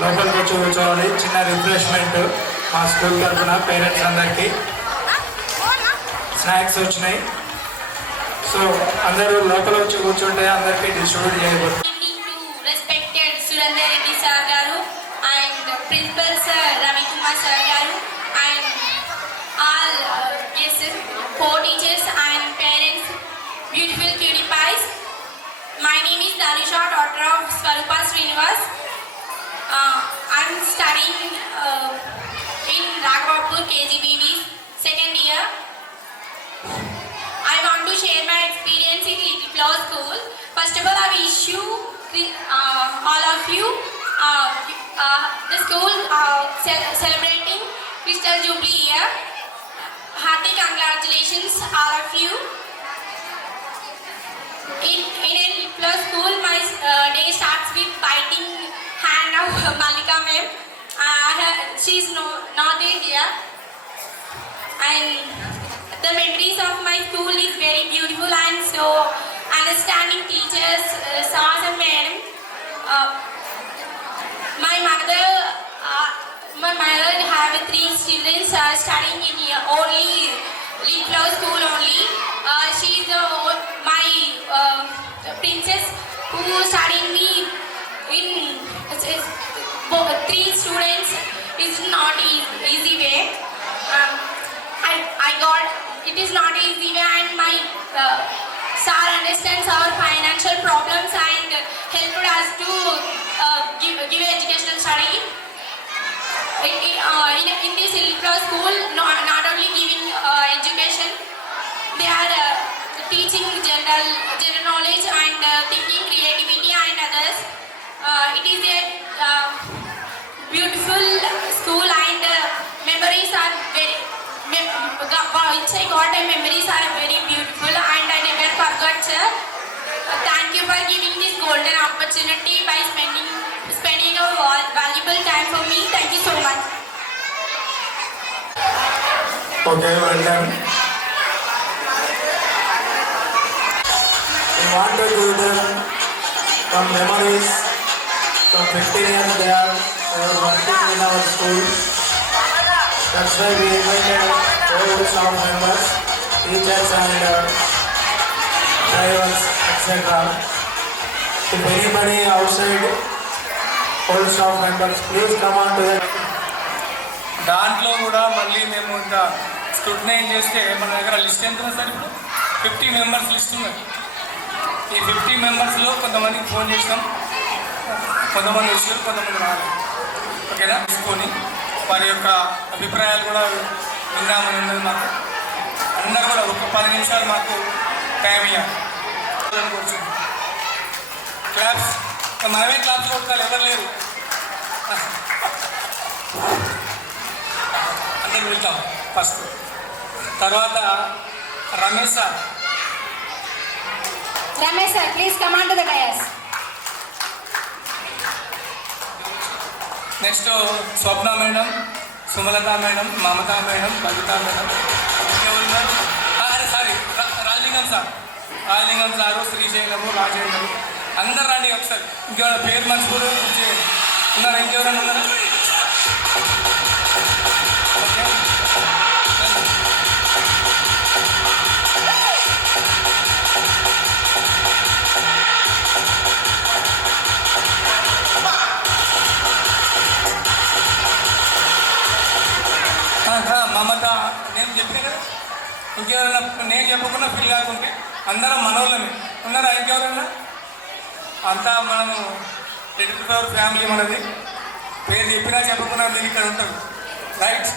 లోపలికి వచ్చి కూర్చోవాలి. చిన్న రిఫ్రెష్మెంట్ మా స్కూల్ తరఫున పేరెంట్స్ అందరికీ స్నాక్స్ వచ్చినాయి. సో అందరూ లోపల వచ్చి కూర్చుంటే అందరికీ డిస్ట్రిబ్యూట్ చేయబోతుంది. Respected Surender Reddy sir garu and principal sir Ravikumar sir garu and all co-teachers and parents, beautiful cutie pies. My name is Danisha, daughter of Swarupa Srinivas. I'm studying in Raghavapur KGBV second year. I want to share my experience in Little Flower School. First of all, I wish you all of you the school celebrating Crystal Jubilee year. Hearty congratulations all of you. In Little Flower School, my day starts with biting hand of Malika ma'am. She is not here, and the memories of my school is very beautiful and so understanding teachers, sars and madam. My mother have 3 children studying in here only Little Flower School only. She is my princess who studying me in 3 students is not easy way. I got it is not easy way, and my sir understands our financial problems and helped us to give educational study. In this Little Flower School, not only giving education, they are teaching general knowledge and thinking, creativity and others. It is a beautiful school and memories are very which I got memories are very beautiful and I never forgot, sir. Thank you for giving this golden opportunity by spending your valuable time for me. Thank you so much. Okay, well done. We want to give them some memories. From 15 years they are working in our school. That's why we invited all staff members, teachers and drivers, etc. If anybody outside, all staff members, please come on to the. దాంట్లో కూడా మళ్ళీ మేము ఇంకా scrutinise చేస్తే మన దగ్గర list ఎంత ఉంది సార్? ఇప్పుడు 50 మెంబర్స్ లిస్ట్ ఉన్నది. ఈ 50 మెంబర్స్లో కొంతమందికి ఫోన్ చేసినాం, కొంతమంది వచ్చారు, కొంతమంది రాలేదు. ఓకేనా? తీసుకొని వారి యొక్క అభిప్రాయాలు కూడా విందామని ఉన్నది మాకు. అందరూ కూడా ఒక 10 నిమిషాలు మాకు టైం ఇవ్వాలి. కూర్చొని క్లాప్స్, మనమే క్లాప్స్ కొట్టాలి, ఎవరు లేరు. అందరూ వెళ్తాం ఫస్ట్. తర్వాత Ramesh sir, please come on to the dais. Next Swapna madam, Sumalatha madam, Mamata madam, Kavitha madam, sorry Rajalingam sir, Srisailam, Rajendram, అందరు రండి ఒకసారి. ఇంకెవరైనా పేరు మర్చిపోరు ఉన్నారా? ఇంకెవరైనా ఉన్నారా? ఓకే, మమత నేను చెప్పిన కదా. ఇంకెవరైనా నేను చెప్పకుండా ఫీల్ కాకుంటే అందరం మనోళ్ళని ఉన్నారా? ఇంకెవరైనా? అంతా మనము లిటిల్ ఫ్లవర్ ఫ్యామిలీ మనది. పేరు చెప్పినా చెప్పకుండా దీనికి ఇక్కడ ఉంటాం, రైట్?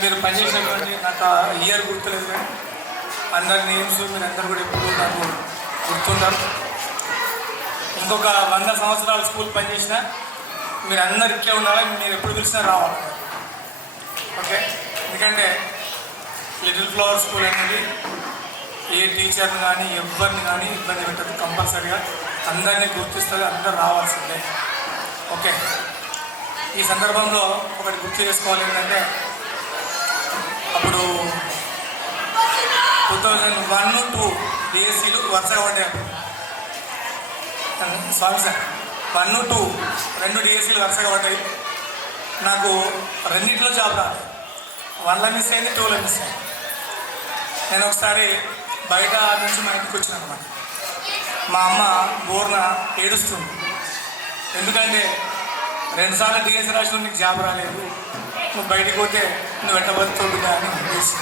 మీరు పనిచేసినటువంటి నాకు ఇయర్ గుర్తులేదు, కానీ అందరి నేమ్స్ మీరు అందరు కూడా ఎప్పుడు నాకు గుర్తుంటారు. ఇంకొక 100 సంవత్సరాలు స్కూల్ పనిచేసినా మీరు అందరు ఇట్లే ఉండాలి. మీరు ఎప్పుడు పిలిచినా రావాలి. ఓకే, ఎందుకంటే లిటిల్ ఫ్లవర్ స్కూల్ అనేది ఏ టీచర్ని కానీ ఎవరిని కానీ ఇబ్బంది పెట్టదు. కంపల్సరీగా అందరినీ గుర్తిస్తుంది, అందరూ రావాల్సిందే. ఓకే, ఈ సందర్భంలో ఒకటి గుర్తు చేసుకోవాలి ఏంటంటే అప్పుడు 2001-2 డిఎస్సీలు వరుసగా పడ్డాయి. సారీ సార్, 1-2 2 డిఎస్సీలు వరుసగా పడ్డాయి. నాకు రెండింటిలో జాబ్ రాదు. 1లో మిస్ అయింది, 2లో మిస్ అయింది. నేను ఒకసారి బయట నుంచి మా ఇంటికి వచ్చిన అనమాట. మా అమ్మ బోర్న ఏడుస్తుంది. ఎందుకంటే 2 సార్లు డిఎస్సీ రాసిన నీకు జాబ్ రాలేదు, నువ్వు బయటికి పోతే నువ్వు ఎట్టబడుతుందిగా అని ఉద్దేశం.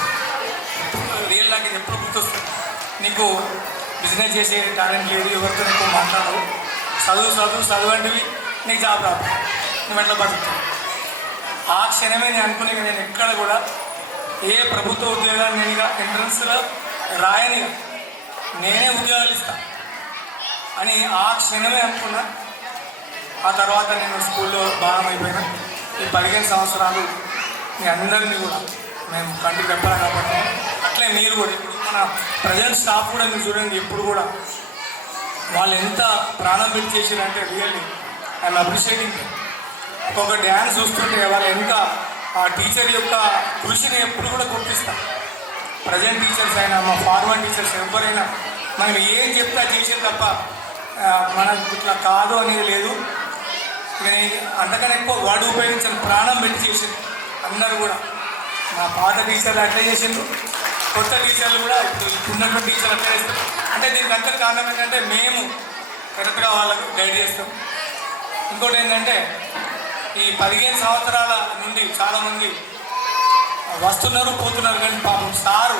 రియల్ నాకు ఇది ఎప్పుడు గుర్తొస్తుంది. నీకు బిజినెస్ చేసే టాలెంట్ లేదు, ఎవరితో నీకు మాట్లాడవు, చదువంటివి, నీకు జాబ్ రాదు, నువ్వు ఎట్లా బతుకుతావు. ఆ క్షణమే నేను అనుకునే నేను ఎక్కడ కూడా ఏ ప్రభుత్వ ఉద్యోగాన్ని నేను ఇక ఎంట్రన్స్లో రాయని, నేనే ఉద్యోగాలు ఇస్తాను అని ఆ క్షణమే అనుకున్నా. ఆ తర్వాత నేను స్కూల్లో భాగం అయిపోయినా. ఈ 15 సంవత్సరాలు మీ అందరినీ కూడా మేము కంటికి రెప్పలా కాబట్టి అట్లే మీరు కూడా ఇప్పుడు మన ప్రజెంట్ స్టాఫ్ కూడా మీరు చూడండి, ఎప్పుడు కూడా వాళ్ళు ఎంత ప్రాణం పెట్టి చేసారంటే రియల్లీ ఐఎమ్ అప్రిషియేటింగ్. ఒక డ్యాన్స్ చూస్తుంటే వాళ్ళు ఎంత ఆ టీచర్ యొక్క కృషిని ఎప్పుడు కూడా గుర్తిస్తాం. ప్రజెంట్ టీచర్స్ అయినా మా ఫార్వర్డ్ టీచర్స్ ఎవరైనా మనం ఏం చెప్తా చేసేది తప్ప మనకు ఇట్లా కాదు అనేది లేదు. అంతకన్నా ఎక్కువ వాడు ఉపయోగించిన ప్రాణం పెట్టి చేసింది అందరూ కూడా. మా పాత టీచర్లు అట్లా చేసిండ్రు, కొత్త టీచర్లు కూడా ఇప్పుడు ఉన్నటువంటి టీచర్లు అట్లా చేస్తారు. అంటే దీనికి అంత కారణం ఏంటంటే మేము కరెక్ట్గా వాళ్ళకు గైడ్ చేస్తాం. ఇంకోటి ఏంటంటే ఈ 15 సంవత్సరాల నుండి చాలామంది వస్తున్నారు పోతున్నారు, కానీ పాపం సారు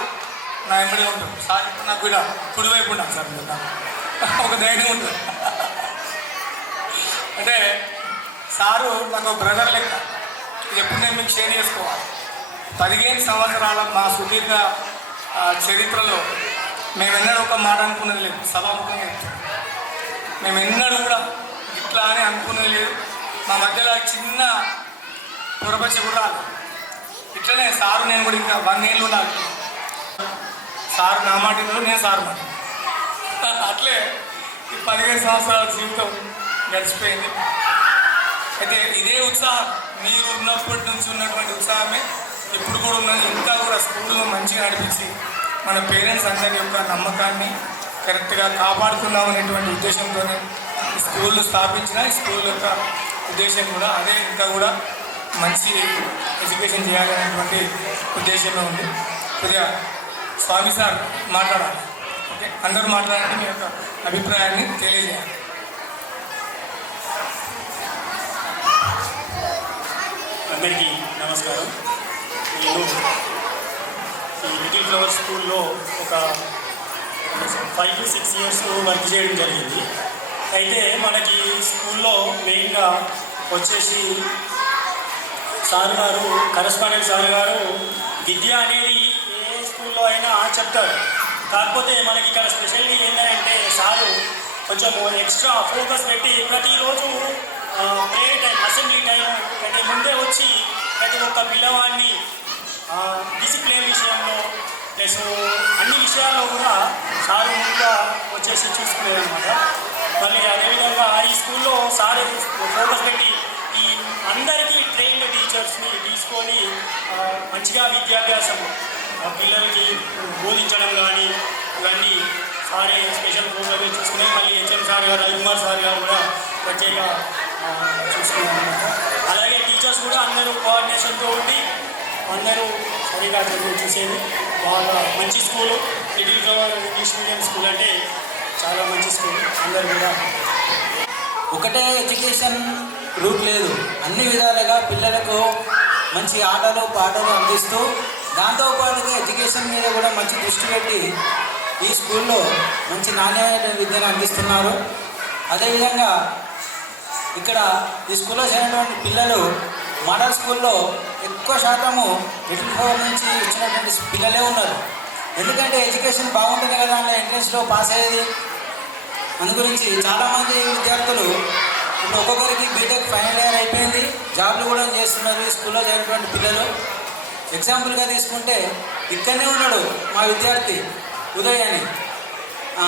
నా వెంబడే ఉంటారు. సార్ ఇప్పుడు నాకు కూడా కుడివైపు ఉన్నాను సార్, ఒక ధైర్యం ఉంటుంది. అంటే సారు నాకు బ్రదర్ లెక్క. ఇది ఎప్పుడు నేను మీకు షేర్ చేసుకోవాలి. 15 సంవత్సరాల మా సుదీర్ఘ చరిత్రలో మేమెన్నడూ ఒక మాట అనుకున్నది లేదు. సభాముఖంగా మేము ఎన్నడూ కూడా ఇట్లా అని అనుకున్నది లేదు. మా మధ్యలో చిన్న పురపచ్చ కూడా రాదు. ఇట్లనే సారు నేను కూడా ఇంకా 1 ఏళ్ళు ఉండాలి. సారు నా మాట నేను సారు మాట అట్లే ఈ 15 సంవత్సరాల జీవితం గడిచిపోయింది. అయితే ఇదే ఉత్సాహం మీరు ఉన్నప్పటి నుంచి ఉన్నటువంటి ఉత్సాహమే ఇప్పుడు కూడా ఉన్నది. ఇంకా కూడా స్కూల్లో మంచిగా నడిపించి మన పేరెంట్స్ అందరి యొక్క నమ్మకాన్ని కరెక్ట్గా కాపాడుతున్నాం అనేటువంటి ఉద్దేశంతోనే ఈ స్కూళ్ళు స్థాపించిన ఈ స్కూల్ యొక్క ఉద్దేశం కూడా అదే. ఇంకా కూడా మంచి ఎడ్యుకేషన్ చేయాలనేటువంటి ఉద్దేశంలో ఉంది. కొద్దిగా స్వామి సార్ మాట్లాడాలి. ఓకే, అందరూ మాట్లాడండి, మీ యొక్క అభిప్రాయాన్ని తెలియజేయాలి. అందరికీ నమస్కారం. నేను ఈ లిటిల్ ఫ్లవర్ స్కూల్లో ఒక 5 to 6 years వర్క్ చేయడం జరిగింది. అయితే మనకి స్కూల్లో మెయిన్గా వచ్చేసి సార్ గారు, కరస్పాండెంట్ సార్ గారు విద్య అనేది ఏ స్కూల్లో అయినా చెప్తారు. కాకపోతే మనకి ఇక్కడ స్పెషల్లీ ఏంటంటే సారు కొంచెం ఎక్స్ట్రా ఫోకస్ పెట్టి ప్రతిరోజు ప్రేయర్ టైం, అసెంబ్లీ టైం కంటే ముందే వచ్చి ప్రతి ఒక్క పిల్లవాడిని డిసిప్లిన్ విషయంలో ప్లస్ అన్ని విషయాల్లో కూడా సారు ముందుగా వచ్చేసి చూసుకునేదన్నమాట. మళ్ళీ అదేవిధంగా ఈ స్కూల్లో సార్ ఫోకస్ పెట్టి ఈ అందరికీ ట్రైన్డ్ టీచర్స్ని తీసుకొని మంచిగా విద్యాభ్యాసం పిల్లలకి బోధించడం కానీ ఇవన్నీ సారే స్పెషల్ ప్రోగ్రామ్ చూసుకుని మళ్ళీ హెచ్ఎం సార్ గారు, రవికుమార్ సార్ గారు కూడా ప్రత్యేక చూసుకున్నాం అనమాట. అలాగే టీచర్స్ కూడా అందరూ కోఆర్డినేషన్తో ఉండి అందరూ సరిగా చూసేది. బాగా మంచి school little flower English medium school అంటే చాలా మంచి స్కూల్. అందరూ కూడా ఒకటే ఎడ్యుకేషన్ రూట్ లేదు, అన్ని విధాలుగా పిల్లలకు మంచి ఆటలు పాటలు అందిస్తూ దాంతోపాటుగా ఎడ్యుకేషన్ మీద కూడా మంచి దృష్టి పెట్టి ఈ స్కూల్లో మంచి నాణ్యమైన విద్యను అందిస్తున్నారు. అదేవిధంగా ఇక్కడ ఈ స్కూల్లో చేరినటువంటి పిల్లలు మోడల్ స్కూల్లో ఎక్కువ శాతము లిటిల్ ఫ్లవర్ నుంచి వచ్చినటువంటి పిల్లలే ఉన్నారు. ఎందుకంటే ఎడ్యుకేషన్ బాగుంటుంది కదా అన్న ఎంట్రెన్స్లో పాస్ అయ్యేది. అందు గురించి చాలామంది విద్యార్థులు ఇప్పుడు ఒక్కొక్కరికి బీటెక్ ఫైనల్ ఇయర్ అయిపోయింది, జాబ్లు కూడా చేస్తున్నారు ఈ స్కూల్లో చేరినటువంటి పిల్లలు. ఎగ్జాంపుల్గా తీసుకుంటే ఇక్కడనే ఉన్నాడు మా విద్యార్థి ఉదయ్ అని. ఆ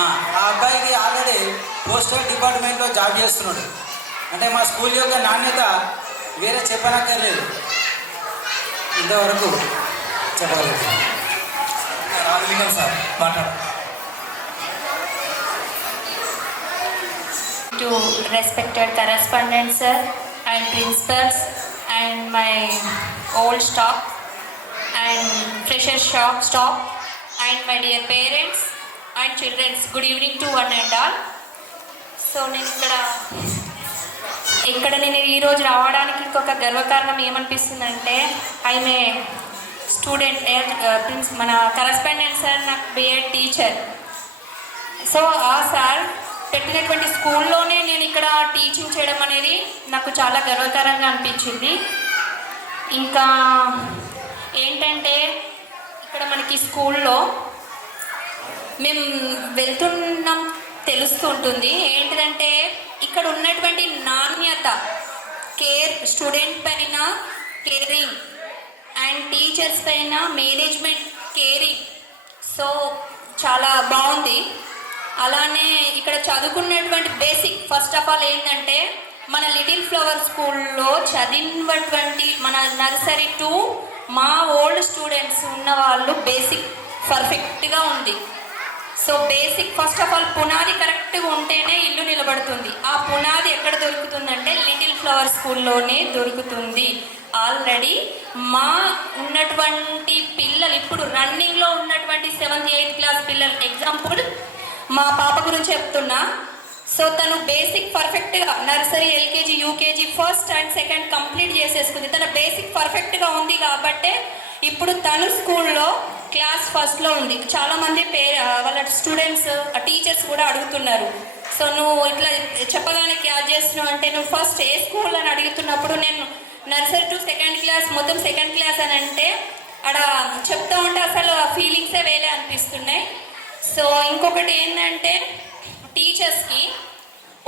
అబ్బాయికి ఆల్రెడీ పోస్టల్ డిపార్ట్మెంట్లో జాబ్ చేస్తున్నాడు. అంటే మా స్కూల్ యొక్క నాణ్యత వేరే చెప్పనక్కర్లేదు, ఇంతవరకు చెప్పలేదు. రాజలింగం సార్ మాట్లాడు. To respected correspondent sir and principals and my old staff and fresher staff and my dear parents and children, good evening to one and all. So నేను ఇక్కడ నేను ఈరోజు రావడానికి ఇంకొక గర్వకారణం ఏమనిపిస్తుందంటే ఐఎమ్ ఏ స్టూడెంట్, మన కరస్పాండెంట్ సార్ నాకు బిఎడ్ టీచర్. సో ఆ సార్ పెట్టినటువంటి స్కూల్లోనే నేను ఇక్కడ టీచింగ్ చేయడం అనేది నాకు చాలా గర్వకారంగా అనిపించింది. ఇంకా ఏంటంటే ఇక్కడ మనకి స్కూల్లో మేము వెళ్తున్నాం తెలుస్తుంటుంది. ఏంటిదంటే ఇక్కడ ఉన్నటువంటి నాణ్యత, కేర్, స్టూడెంట్ పైన కేరింగ్ అండ్ టీచర్స్ పైన మేనేజ్మెంట్ కేరింగ్, సో చాలా బాగుంది. అలానే ఇక్కడ చదువుకున్నటువంటి బేసిక్ ఫస్ట్ ఆఫ్ ఆల్ ఏంటంటే మన లిటిల్ ఫ్లవర్ స్కూల్లో చదివినటువంటి మన నర్సరీ టు మా ఓల్డ్ స్టూడెంట్స్ ఉన్న వాళ్ళు బేసిక్ పర్ఫెక్ట్గా ఉంది. So basic first of all పునాది కరెక్ట్గా ఉంటేనే ఇల్లు నిలబడుతుంది. ఆ పునాది ఎక్కడ దొరుకుతుందంటే లిటిల్ ఫ్లవర్ స్కూల్లోనే దొరుకుతుంది. ఆల్రెడీ మా ఉన్నటువంటి పిల్లలు ఇప్పుడు రన్నింగ్లో ఉన్నటువంటి 7th 8th క్లాస్ పిల్లలు, ఎగ్జాంపుల్ మా పాప గురించి చెప్తున్నా. సో తను బేసిక్ పర్ఫెక్ట్గా nursery, LKG, UKG first and second complete చేసేసుకుంది. తన బేసిక్ పర్ఫెక్ట్గా ఉంది కాబట్టే ఇప్పుడు తను స్కూల్లో క్లాస్ ఫస్ట్లో ఉంది. చాలామంది వాళ్ళ స్టూడెంట్స్, టీచర్స్ కూడా అడుగుతున్నారు, సో నువ్వు ఇట్లా చెప్పగానే క్యాచ్ చేస్తున్నావు అంటే నువ్వు ఫస్ట్ ఏ స్కూల్ అని అడుగుతున్నప్పుడు నేను నర్సరీ టు 2nd క్లాస్, మొత్తం 2nd క్లాస్ అని అంటే అక్కడ చెప్తా ఉంటే అసలు ఆ ఫీలింగ్సే వేరే అనిపిస్తున్నాయి. సో ఇంకొకటి ఏంటంటే టీచర్స్కి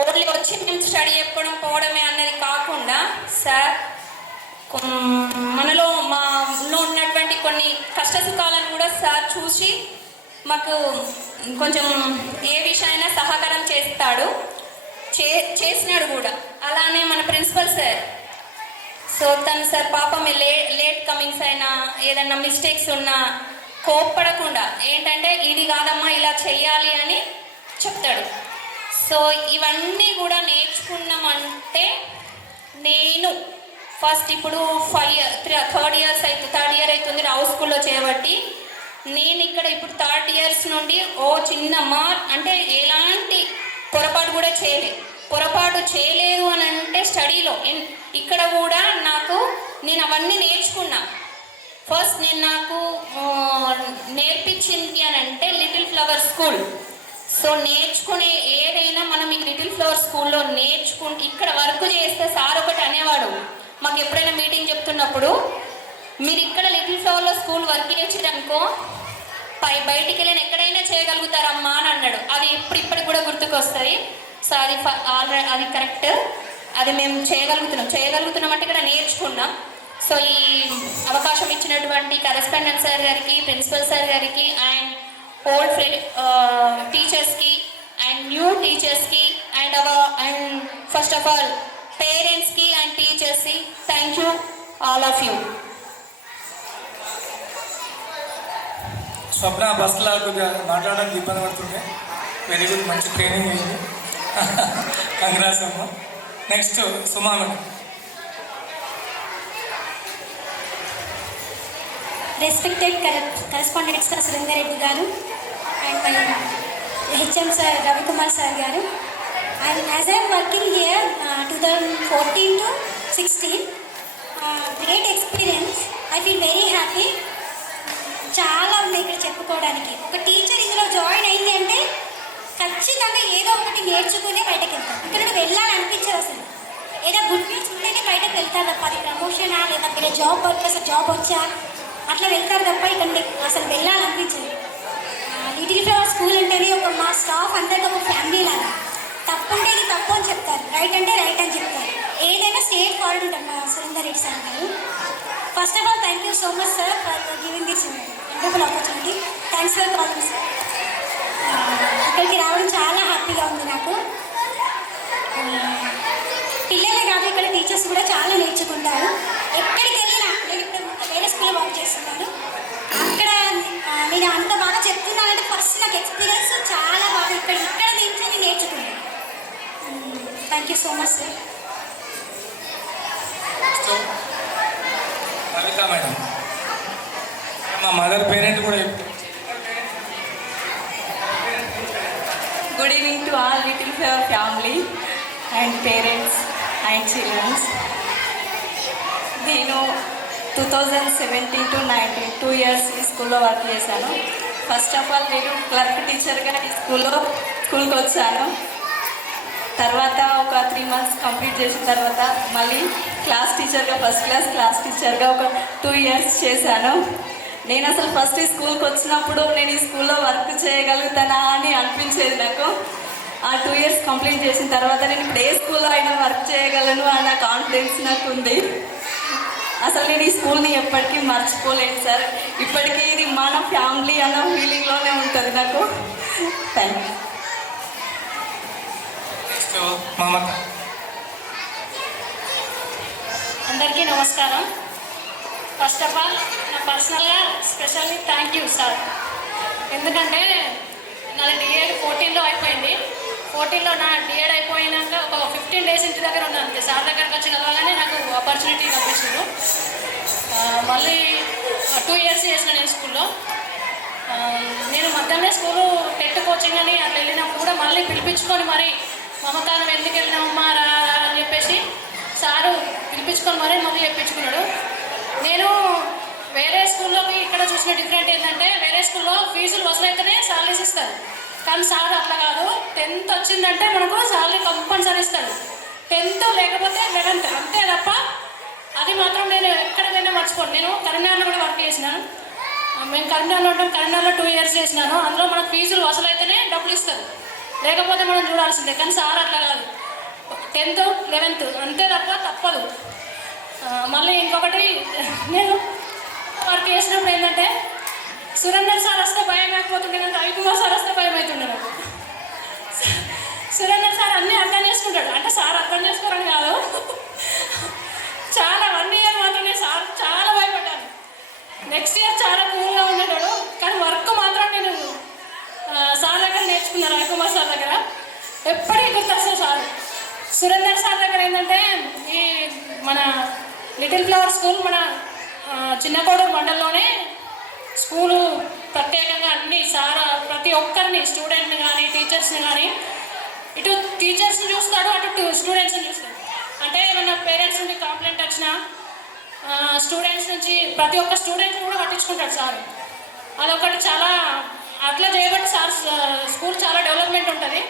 ఓన్లీ వచ్చి మేము స్టడీ చెప్పడం పోవడమే అన్నది కాకుండా సార్ మనలో ఉన్నటువంటి కొన్ని కష్ట సుఖాలను కూడా సార్ చూసి మాకు కొంచెం ఏ విషయమైనా సహకారం చేసినాడు కూడా. అలానే మన ప్రిన్సిపల్ సార్, సో తను సార్ పాపం లేట్ కమింగ్స్ అయినా ఏదన్నా మిస్టేక్స్ ఉన్నా కోప్పడకుండా ఏంటంటే ఇది కాదమ్మా ఇలా చెయ్యాలి అని చెప్తాడు. సో ఇవన్నీ కూడా నేర్చుకున్నామంటే నేను ఫస్ట్ ఇప్పుడు 3rd ఇయర్ అవుతుంది రావు స్కూల్లో చేయబట్టి. నేను ఇక్కడ ఇప్పుడు 3rd ఇయర్స్ నుండి చిన్న అంటే ఎలాంటి పొరపాటు కూడా పొరపాటు చేయలేదు అని అంటే స్టడీలో ఇక్కడ కూడా నేను అవన్నీ నేర్చుకున్నా. ఫస్ట్ నాకు నేర్పించింది అని అంటే లిటిల్ ఫ్లవర్ స్కూల్. సో నేర్చుకునే ఏదైనా మనం ఈ లిటిల్ ఫ్లవర్ స్కూల్లో ఇక్కడ వర్క్ చేస్తే సార్ ఒకటి అనేవాడు మాకు ఎప్పుడైనా మీటింగ్ చెప్తున్నప్పుడు, మీరు ఇక్కడ లిటిల్ ఫ్లవర్లో స్కూల్ వర్క్ చేసేటనుకో బయటికి వెళ్ళిన ఎక్కడైనా చేయగలుగుతారమ్మా అని అన్నాడు. అది ఇప్పటికి కూడా గుర్తుకొస్తుంది. సో అది కరెక్ట్, అది మేము చేయగలుగుతున్నాం అంటే ఇక్కడ నేర్చుకున్నాం. సో ఈ అవకాశం ఇచ్చినటువంటి కరెస్పాండెంట్ సార్ గారికి, ప్రిన్సిపల్ సార్ గారికి అండ్ ఓల్డ్ టీచర్స్కి అండ్ న్యూ టీచర్స్కి అండ్ ఫస్ట్ ఆఫ్ ఆల్ పేరెంట్స్కి అండ్ టీచర్స్కి thank you all of you. Swapna బస్సులా కొద్దిగా మాట్లాడడానికి ఇబ్బంది పడుతుండే. వెరీ గుడ్, మంచి ట్రైనింగ్ అయింది. కంగ్రాట్స్ అమ్మ. Next Suma madam. Respected correspondent Sir Surendra Reddy garu and my HM Sir Ravi Kumar Sir garu, and as I am working here 2014 to 16, great experience. I feel very happy. చాలా ఉంది ఇక్కడ చెప్పుకోవడానికి. ఒక teacher ఇందులో join అయింది అంటే ఖచ్చితంగా ఏదో ఒకటి నేర్చుకునే బయటకు వెళ్తారు. ఇక్కడ వెళ్ళాలనిపించదు అసలు. ఏదో గుడ్ న్యూస్ ఉంటేనే బయటకు వెళ్తారు తప్ప అది ప్రమోషనా లేదా వేరే జాబ్ పర్పస్ జాబ్ వచ్చా అట్లా వెళ్తారు తప్ప ఇక్కడ అసలు వెళ్ళాలనిపించదు. లిటిల్ ఫ్లవర్ స్కూల్ అంటేనే మా స్టాఫ్ అందరికీ ఒక ఫ్యామిలీ లాగా. తప్పు అంటే ఇది తప్పు అని చెప్తారు, రైట్ అంటే రైట్ అని చెప్తారు. ఏదైనా స్ట్రేట్ ఫార్వర్డ్ ఉంటారు మా సురేందర్ రెడ్డి సార్ గారు. First of all thank you so much, sir, for giving this wonderful opportunity. Thanks for calling, sir. ఇక్కడికి రావడం చాలా హ్యాపీగా ఉంది నాకు. పిల్లలే కాదు, ఇక్కడ టీచర్స్ కూడా చాలా నేర్చుకుంటారు. ఎక్కడికి వెళ్ళినా, నేను ఇప్పుడు వేరే స్కూల్లో వర్క్ చేస్తున్నాను, అక్కడ నేను అంత బాగా చెప్తున్నానంటే ఫస్ట్ నాకు ఎక్స్పీరియన్స్ చాలా బాగా ఇక్కడ నుంచి నేను నేర్చుకున్నాను. Thank you so much, sir. So Kavitha madam, మా మదర్ పేరెంట్ కూడా చెప్తారు. Good evening to all Little Flower family and parents and children. నేను 2017 to 19 2 years ఈ స్కూల్లో వర్క్ చేశాను. ఫస్ట్ ఆఫ్ ఆల్ నేను క్లర్క్ టీచర్గా ఈ స్కూల్కి వచ్చాను. తర్వాత ఒక 3 months కంప్లీట్ చేసిన తర్వాత మళ్ళీ క్లాస్ టీచర్గా ఫస్ట్ క్లాస్ టీచర్గా ఒక 2 years చేశాను. నేను అసలు ఫస్ట్ ఈ స్కూల్కి వచ్చినప్పుడు నేను ఈ స్కూల్లో వర్క్ చేయగలుగుతానా అని అనిపించేది నాకు. ఆ 2 years కంప్లీట్ చేసిన తర్వాత నేను ఇప్పుడు ఏ స్కూల్లో అయినా వర్క్ చేయగలను అన్న కాన్ఫిడెన్స్ నాకు ఉంది. అసలు నేను ఈ స్కూల్ని ఎప్పటికీ మర్చిపోలేను సార్. ఇప్పటికీ ఇది మన ఫ్యామిలీ అన్న ఫీలింగ్లోనే ఉంటుంది నాకు. Thank you. మమత. అందరికీ నమస్కారం. ఫస్ట్ ఆఫ్ ఆల్ నా పర్సనల్గా స్పెషల్లీ థ్యాంక్ యూ సార్. ఎందుకంటే నాది డిఎడ్ 14లో అయిపోయింది. 14లో నా డిఎడ్ అయిపోయినాక ఒక 15 days ఇంటి దగ్గర ఉన్నాను అంతే. సార్ దగ్గరకు వచ్చి కలవగానే నాకు ఆపర్చునిటీ కనిపించారు. మళ్ళీ 2 years చేసిన నేను స్కూల్లో. నేను మధ్యాహ్నం స్కూలు టెట్ కోచింగ్ అని అట్లా వెళ్ళినప్పుడు కూడా మళ్ళీ పిలిపించుకొని మరి మమతాను ఎందుకు వెళ్ళినామమ్మా రా అని చెప్పేసి సారు పిలిపించుకొని మళ్ళీ చెప్పించుకున్నాడు. నేను వేరే స్కూల్లోకి ఇక్కడ చూసిన డిఫరెంట్ ఏంటంటే వేరే స్కూల్లో ఫీజులు వసూలైతేనే సాలరీస్ ఇస్తారు, కానీ సార్ అట్లా కాదు. 10th వచ్చిందంటే మనకు సాలరీ కంపల్సరీ ఇస్తాడు. 10th లేకపోతే 11th అంతే తప్ప. అది మాత్రం నేను ఎక్కడికైనా మర్చిపోను. నేను కరీంనగర్లో కూడా వర్క్ చేసినాను. మేము కరీంనగర్లో ఉంటాం. కరీంనగర్లో 2 years చేసినాను. అందులో మనకు ఫీజులు వసూలైతేనే డబ్బులు ఇస్తారు, లేకపోతే మనం చూడాల్సిందే. కానీ సార్ అట్లా కాదు, 10th 11th అంతే తప్ప తప్పదు. మళ్ళీ ఇంకొకటి, నేను వర్క్ చేసినప్పుడు ఏంటంటే సురేందర్ సార్ వస్తే భయం కాకపోతుండే, కానీ రవికుమార్ సార్ వస్తే భయం అవుతుండే నాకు. సురేందర్ సార్ అన్నీ అర్థం చేసుకుంటాడు, అంటే సార్ అర్థం చేసుకోరని కాదు, చాలా 1 year మాత్రమే సార్ చాలా భయపడ్డాను. నెక్స్ట్ ఇయర్ చాలా కూల్గా ఉండేటాడు, కానీ వర్క్ మాత్రం నేను సార్ దగ్గర నేర్చుకున్నాను. రవికుమార్ సార్ దగ్గర ఎప్పటికీ గుర్తొస్తాను సార్. సురేందర్ సార్ దగ్గర ఏంటంటే ఈ మన లిటిల్ ఫ్లవర్ స్కూల్ మన చిన్నకోడూరు మండలంలోనే స్కూలు ప్రత్యేకంగా అన్ని సార్ ప్రతి ఒక్కరిని స్టూడెంట్ని కానీ టీచర్స్ని కానీ ఇటు టీచర్స్ని చూస్తాడు, అటు స్టూడెంట్స్ని చూస్తాడు. అంటే ఏమన్నా పేరెంట్స్ నుండి కంప్లైంట్ వచ్చినా స్టూడెంట్స్ నుంచి ప్రతి ఒక్క స్టూడెంట్ని కూడా పట్టించుకుంటాడు సార్. అదొకటి చాలా అట్లా చేయబట్టి సార్ స్కూల్ చాలా డెవలప్మెంట్ ఉంటుంది.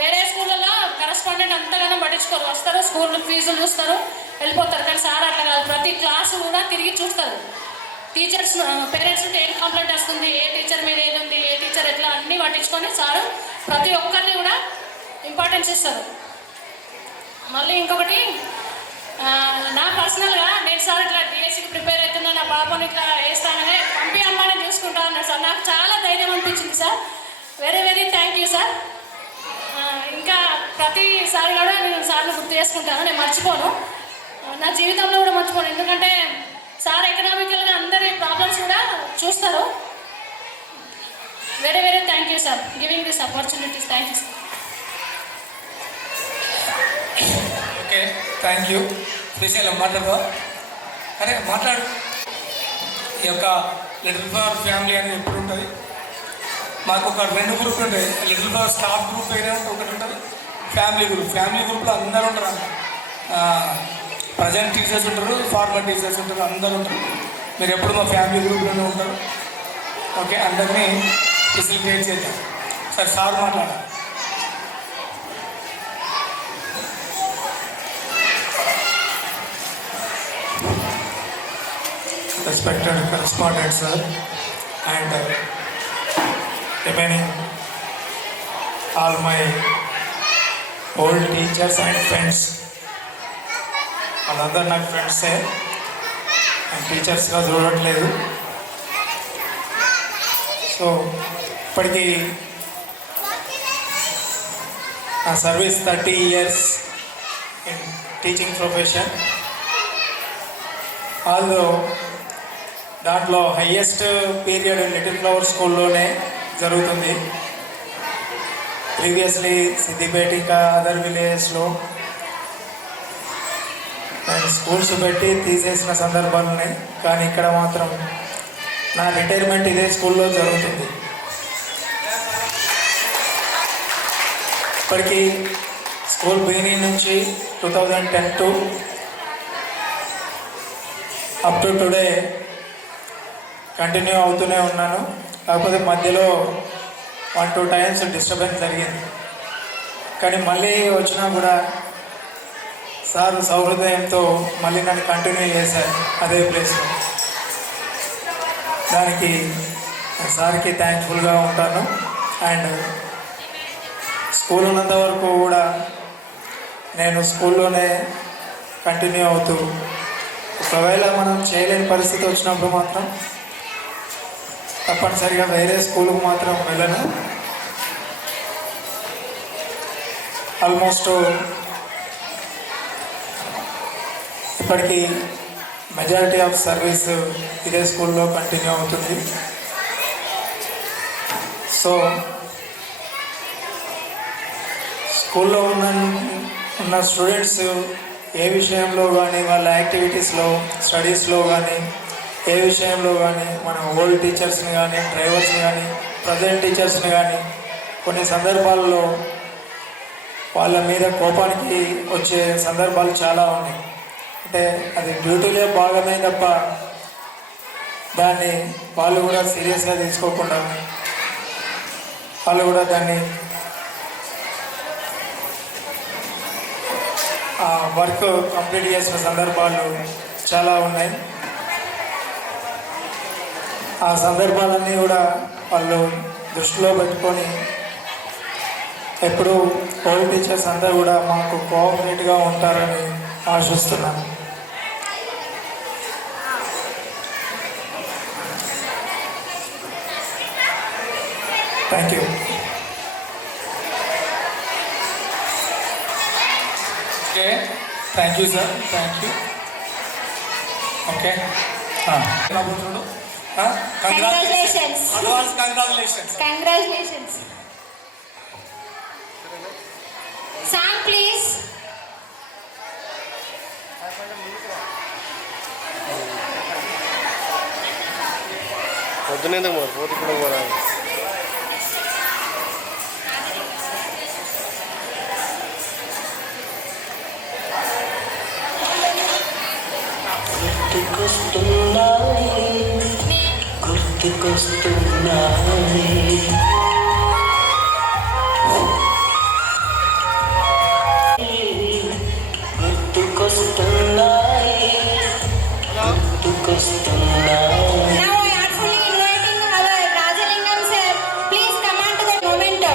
వేరే స్కూళ్ళలో కరస్పాండెంట్ అంతగానో పట్టించుకోరు, వస్తారు స్కూల్ ఫీజులు చూస్తారు వెళ్ళిపోతారు. కానీ సార్ అట్లా కాదు, ప్రతి క్లాసు కూడా తిరిగి చూస్తారు. టీచర్స్ పేరెంట్స్ నుండి ఏం కంప్లైంట్ వస్తుంది, ఏ టీచర్ మీద ఏది ఉంది, ఏ టీచర్ ఎట్లా అన్నీ పట్టించుకొని సారు ప్రతి ఒక్కరిని కూడా ఇంపార్టెన్స్ ఇస్తారు. మళ్ళీ ఇంకొకటి, నా పర్సనల్గా నేను సార్ ఇట్లా డిఎస్సికి ప్రిపేర్ అవుతున్నా, నా పాపని ఇట్లా వేస్తానని పంపి అమ్మాని చూసుకుంటా అన్నాడు సార్. నాకు చాలా ధైర్యం అనిపించింది sir. Very thank you sir. ఇంకా ప్రతిసారి కూడా నేను సార్ని గుర్తు చేసుకుంటాను, నేను మర్చిపోను, నా జీవితంలో కూడా మర్చిపోను. ఎందుకంటే సార్ ఎకనామికల్గా అందరి ప్రాబ్లమ్స్ కూడా చూస్తారు. Very thank you sir giving this opportunities. Thank you sir. Okay, thank you. Srisailam మాట్లాడదా? అరే మాట్లాడు. ఈ యొక్క లిటిల్ ఫ్లవర్ ఫ్యామిలీ అనేది ఎప్పుడు ఉంటుంది? మాకు ఒక 2 గ్రూపులు ఉంటాయి. లిటిల్ ఫ్లవర్ స్టాఫ్ గ్రూప్ వేరే ఒకటి ఉంటుంది, ఫ్యామిలీ గ్రూప్లో అందరూ ఉంటారు. ప్రజెంట్ టీచర్స్ ఉంటారు, ఫార్మర్ టీచర్స్ ఉంటారు, అందరూ ఉంటారు. మీరు ఎప్పుడు మా ఫ్యామిలీ గ్రూప్లోనే ఉంటారు. ఓకే, అందరినీ ఫెసిలిటేట్ చేద్దాం. సరే, సార్ మాట్లాడాలి. Respected correspondent sir and remaining all my old teachers and friends, వాళ్ళందరూ నాకు ఫ్రెండ్సే. అండ్ టీచర్స్గా చూడట్లేదు. సో ఇప్పటికీ నా service 30 years in teaching profession. Although దాంట్లో హయ్యెస్ట్ పీరియడ్ లిటిల్ ఫ్లవర్ స్కూల్లోనే జరుగుతుంది. ప్రీవియస్లీ సిద్దిపేట ఇంకా అదర్ విలేజెస్లో నేను స్కూల్స్ పెట్టి తీసేసిన సందర్భాలు ఉన్నాయి. కానీ ఇక్కడ మాత్రం నా రిటైర్మెంట్ ఇదే స్కూల్లో జరుగుతుంది. ఇప్పటికీ స్కూల్ బిగినింగ్ నుంచి 2010 to up to today continue అవుతూనే ఉన్నాను. కాకపోతే మధ్యలో 1-2 times డిస్టర్బెన్స్ జరిగింది. కానీ మళ్ళీ వచ్చినా కూడా సార్ సౌహృదయంతో మళ్ళీ నన్ను కంటిన్యూ చేశారు అదే ప్లేస్లో. దానికి సార్కి థ్యాంక్ఫుల్గా ఉంటాను. అండ్ స్కూల్ ఉన్నంత వరకు కూడా నేను స్కూల్లోనే కంటిన్యూ అవుతూ, ఒకవేళ మనం చేయలేని పరిస్థితి వచ్చినప్పుడు మాత్రం తప్పనిసరిగా వేరే స్కూల్కి మాత్రం వెళ్ళను. ఆల్మోస్ట్ ఇప్పటికీ మెజారిటీ ఆఫ్ సర్వీస్ ఇదే స్కూల్లో కంటిన్యూ అవుతుంది. సో స్కూల్లో ఉన్న స్టూడెంట్స్ ఏ విషయంలో కానీ, వాళ్ళ యాక్టివిటీస్లో, స్టడీస్లో కానీ, ఏ విషయంలో కానీ మన ఓల్డ్ టీచర్స్ని కానీ, డ్రైవర్స్ని కానీ, ప్రజెంట్ టీచర్స్ని కానీ కొన్ని సందర్భాల్లో వాళ్ళ మీద కోపానికి వచ్చే సందర్భాలు చాలా ఉన్నాయి. అంటే అది డ్యూటీలో భాగమే తప్ప దాన్ని వాళ్ళు కూడా సీరియస్గా తీసుకోకుండా వాళ్ళు కూడా దాన్ని వర్క్ కంప్లీట్ చేసిన సందర్భాలు చాలా ఉన్నాయి. ఆ సందర్భాలన్నీ కూడా వాళ్ళు దృష్టిలో పెట్టుకొని ఎప్పుడూ ఓల్డ్ టీచర్స్ అందరూ కూడా మాకు కోఆపరేట్గా ఉంటారని ఆశిస్తున్నాను. Thank you. Okay, thank you sir, thank you. Okay, congratulations. Advance congratulations. Congratulations. Song please. పొద్దునేందుకు మరి పోతే కూడా కూడా Now I heartfully inviting our Rajalingam sir. Please come on to the momento.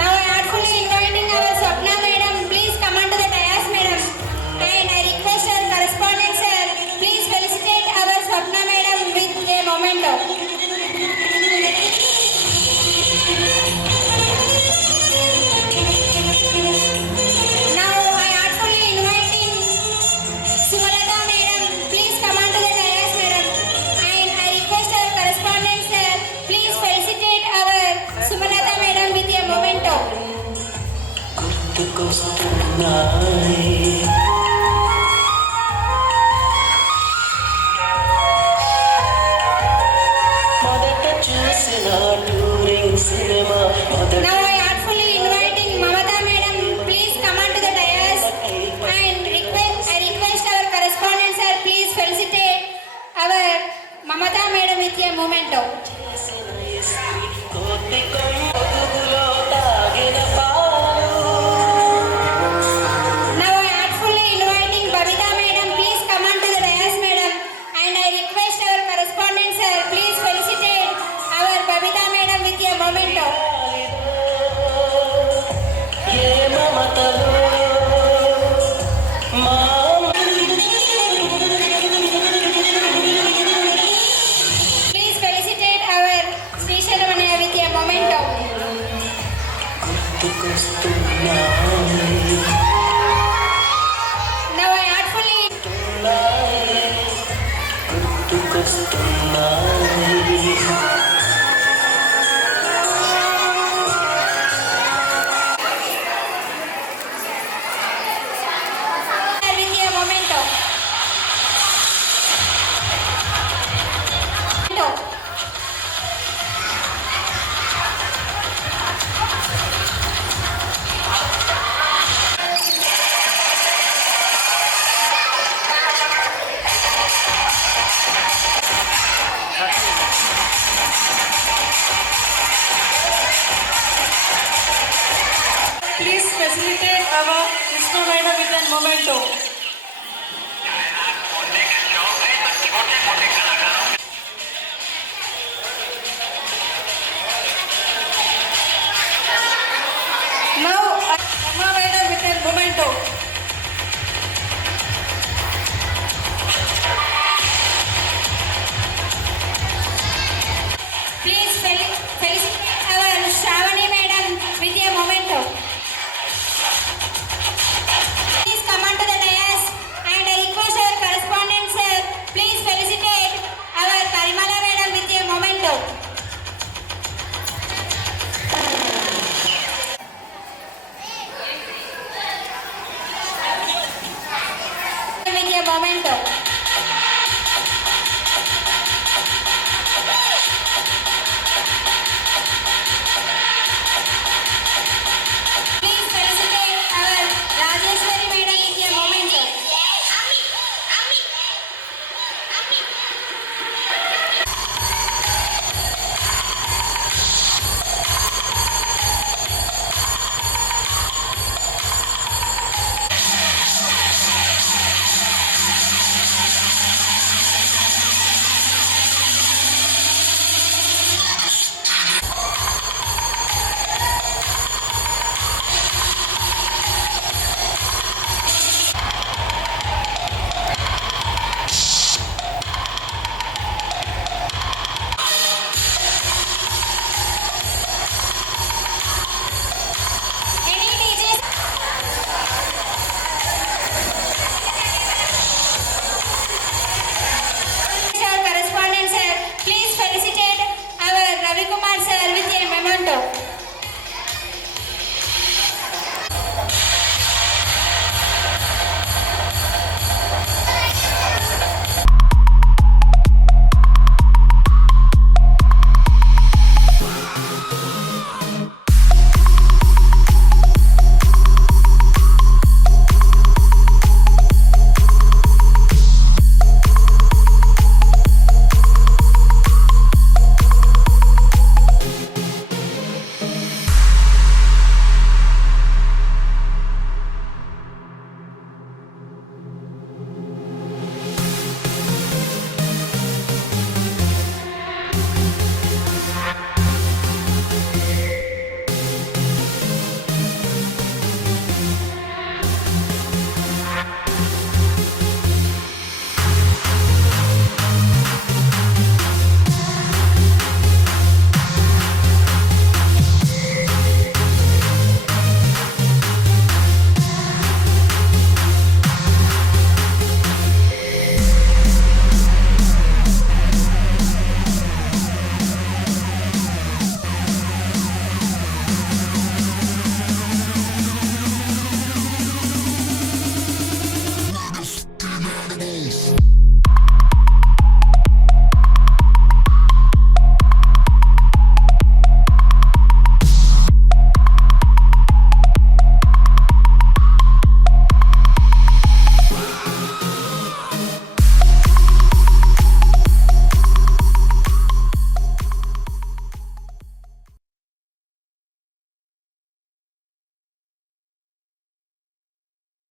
Now I heartfully inviting our Swapna madam. Please come on to the dais madam. And I request our correspondent sir. Please felicitate our Swapna madam with a momento. Now I heartfully inviting Sumalata madam. Please come on to the dais madam. And I request our correspondent sir. Please felicitate our Sumalata madam with a momento. Now I heartfully inviting Mamata madam. Please come on to the dais. And I request our correspondent sir. Please felicitate our Mamata madam with a momento. Now I heartfully inviting Babita madam. Please come on to the dais madam. And I request our correspondent sir. Please felicitate our Babita madam with a momento. గుర్తొస్తున్నాయి. Please facilitate our Krishna Vaida with a memento.